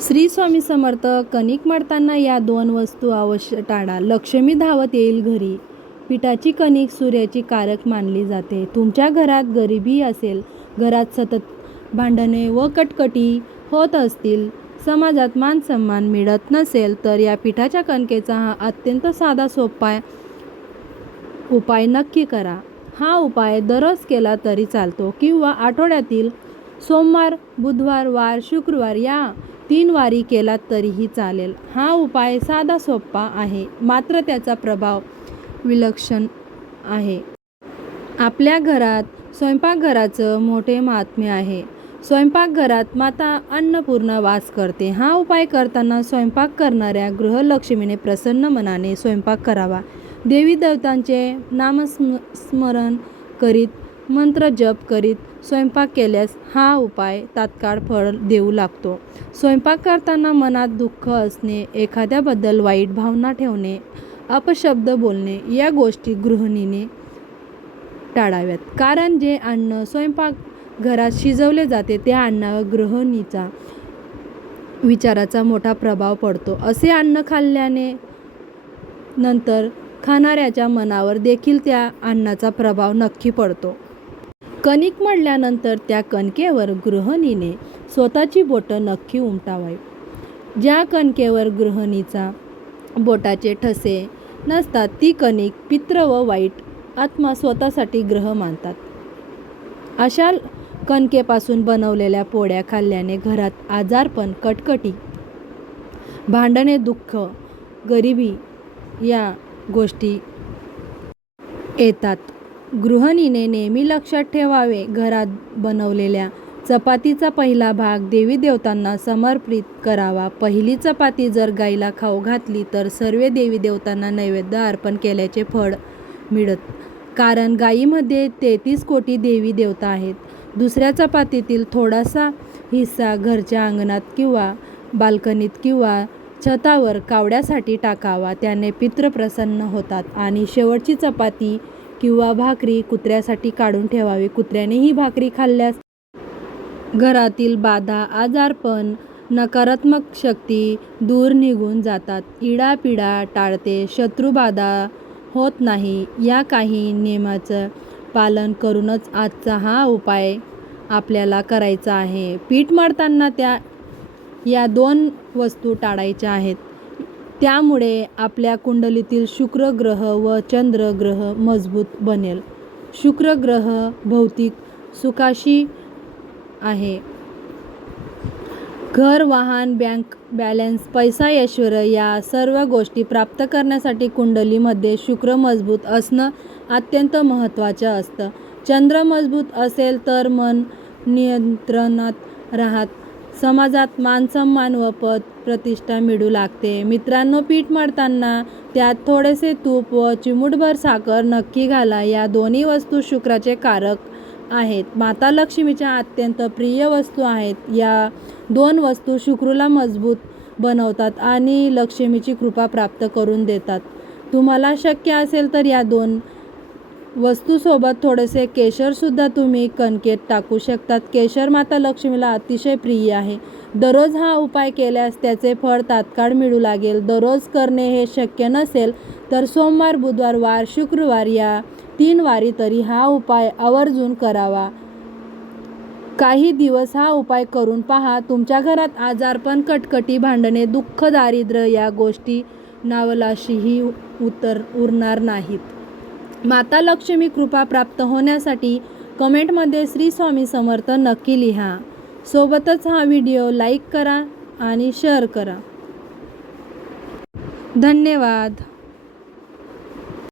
श्री स्वामी समर्थ. कणिक मळताना या दोन वस्तू अवश्य टाळा. लक्ष्मी धावत येईल घरी. पिठाची कणिक सूर्याची कारक मानली जाते. तुमच्या घरात गरिबी असेल, घरात सतत भांडणे व कटकटी होत असतील, समाजात मानसन्मान मिळत नसेल, तर या पिठाच्या कणकेचा हा अत्यंत साधा सोपा उपाय नक्की करा. हा उपाय दररोज केला तरी चालतो किंवा आठवड्यातील सोमवार, बुधवार, वार, शुक्रवार या 3 वारी केला तरीही चालेल. हा उपाय साधा सोपा आहे, मात्र त्याचा प्रभाव विलक्षण आहे. आपल्या घरात स्वयंपाकघराचं मोठे महात्म्य आहे. स्वयंपाकघरात माता अन्नपूर्णा वास करते. हा उपाय करताना स्वयंपाक करणाऱ्या गृहलक्ष्मीने प्रसन्न मनाने स्वयंपाक करावा. देवी देवतांचे नामस्मरण करीत, मंत्र जप करीत स्वयंपाक केल्यास हा उपाय तात्काळ फळ देऊ लागतो. स्वयंपाक करताना मनात दुःख असणे, एखाद्याबद्दल वाईट भावना ठेवणे, अपशब्द बोलणे या गोष्टी गृहिणीने टाळाव्यात. कारण जे अन्न स्वयंपाकघरात शिजवले जाते त्या अन्नावर गृहिणीचा विचाराचा मोठा प्रभाव पडतो. असे अन्न खाल्ल्याने नंतर खाणाऱ्याच्या मनावर देखील त्या अन्नाचा प्रभाव नक्की पडतो. कणिक मळल्यानंतर त्या कणकेवर गृहिणीने स्वतःची बोटं नक्की उमटवावी. ज्या कणकेवर गृहिणीचा बोटाचे ठसे नसतात ती कणिक पित्र व वाईट आत्मा स्वतःसाठी ग्रह मानतात. अशा कणकेपासून बनवलेल्या पोळ्या खाल्ल्याने घरात आजारपण, कटकटी, भांडणे, दुःख, गरिबी या गोष्टी येतात. गृहिणीने नेहमी लक्षात ठेवावे, घरात बनवलेल्या चपातीचा पहिला भाग देवी देवतांना समर्पित करावा. पहिली चपाती जर गाईला खाऊ घातली तर सर्व देवी देवतांना नैवेद्य अर्पण केल्याचे फळ मिळत, कारण गायीमध्ये 33 कोटी देवी देवता आहेत. दुसऱ्या चपातीतील थोडासा हिस्सा घरच्या अंगणात किंवा बाल्कनीत किंवा छतावर कावड्यासाठी टाकावा, त्याने पितृ प्रसन्न होतात. आणि शेवटची चपाती किंवा भाकरी कुत्र्यासाठी काढून ठेवावी. कुत्र्याने ही भाकरी खाल्ल्यास घरातील बाधा, आजारपण, नकारात्मक शक्ती दूर निघून जातात, इडापिडा टाळते, शत्रुबाधा होत नाही. या काही नियमाचं पालन करूनच आजचा हा उपाय आपल्याला करायचा आहे. पीठ मळताना या 2 वस्तू टाळायच्या आहेत. त्यामुळे आपल्या कुंडलीतील शुक्र ग्रह व चंद्र ग्रह मजबूत बनेल. शुक्र ग्रह भौतिक सुखाशी आहे. घर, वाहन, बँक बॅलन्स, पैसा, ऐश्वर या सर्व गोष्टी प्राप्त करण्यासाठी कुंडलीमध्ये शुक्र मजबूत असणं अत्यंत महत्त्वाचं असतं. चंद्र मजबूत असेल तर मन नियंत्रणात राहत, समाजात मानसन्मान व पद प्रतिष्ठा मिळू लागते. मित्रांनो, पीठ मळताना त्यात थोडेसे तूप व चिमूटभर साखर नक्की घाला. या दोन्ही वस्तू शुक्राचे कारक आहेत. माता लक्ष्मीच्या अत्यंत प्रिय वस्तू आहेत. या 2 वस्तू शुक्राला मजबूत बनवतात आणि लक्ष्मीची कृपा प्राप्त करून देतात. तुम्हाला शक्य असेल तर या 2 वस्तूसोबत थोडेसे केशर सुद्धा तुम्ही कणकेत टाकू शकतात. केशर माता लक्ष्मीला अतिशय प्रिय आहे. दररोज हा उपाय केल्यास त्याचे फळ तात्काळ मिळू लागेल. दररोज करणे हे शक्य नसेल तर सोमवार, बुधवार, वार, शुक्रवार या 3 वारी तरी हा उपाय आवर्जून करावा. काही दिवस हा उपाय करून पहा. तुमच्या घरात आजारपण, कटकटी, भांडणे, दुःख, दारिद्र्य या गोष्टी नावलाशीही उरणार नाहीत. माता लक्ष्मी कृपा प्राप्त होण्यासाठी कमेंटमध्ये श्री स्वामी समर्थ नक्की लिहा. सोबतच हा व्हिडिओ लाईक करा आणि शेअर करा. धन्यवाद.